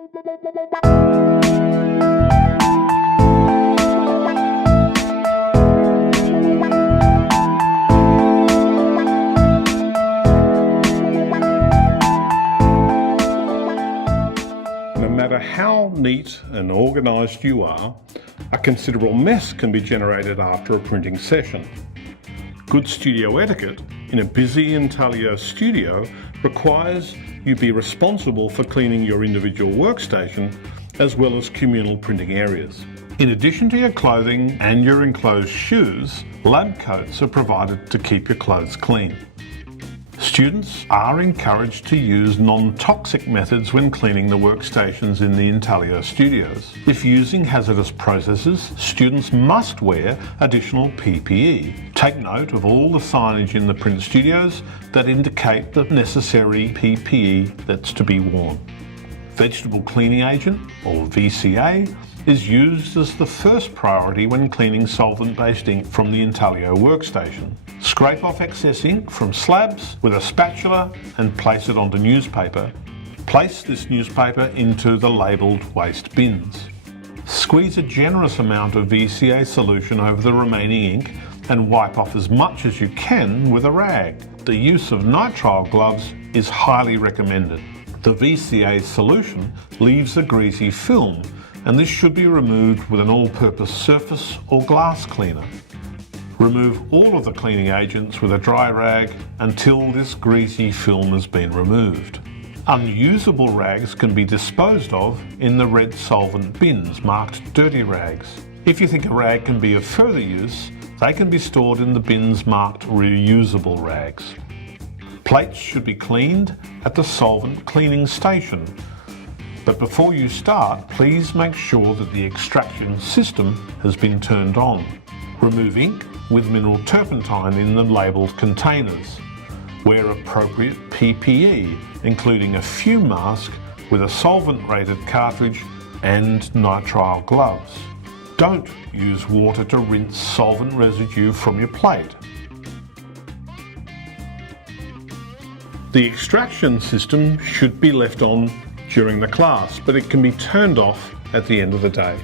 No matter how neat and organised you are, a considerable mess can be generated after a printing session. Good studio etiquette in a busy Intaglio studio requires you be responsible for cleaning your individual workstation as well as communal printing areas. In addition to your clothing and your enclosed shoes, lab coats are provided to keep your clothes clean. Students are encouraged to use non-toxic methods when cleaning the workstations in the Intaglio studios. If using hazardous processes, students must wear additional PPE. Take note of all the signage in the print studios that indicate the necessary PPE that's to be worn. Vegetable cleaning agent, or VCA, is used as the first priority when cleaning solvent-based ink from the Intaglio workstation. Scrape off excess ink from slabs with a spatula and place it onto newspaper. Place this newspaper into the labelled waste bins. Squeeze a generous amount of VCA solution over the remaining ink and wipe off as much as you can with a rag. The use of nitrile gloves is highly recommended. The VCA solution leaves a greasy film, and this should be removed with an all-purpose surface or glass cleaner. Remove all of the cleaning agents with a dry rag until this greasy film has been removed. Unusable rags can be disposed of in the red solvent bins marked dirty rags. If you think a rag can be of further use, they can be stored in the bins marked reusable rags. Plates should be cleaned at the solvent cleaning station. But before you start, please make sure that the extraction system has been turned on. Remove ink with mineral turpentine in the labelled containers. Wear appropriate PPE, including a fume mask with a solvent-rated cartridge and nitrile gloves. Don't use water to rinse solvent residue from your plate. The extraction system should be left on during the class, but it can be turned off at the end of the day.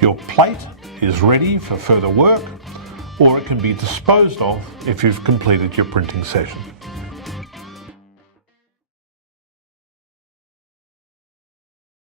Your plate is ready for further work, or it can be disposed of if you've completed your printing session.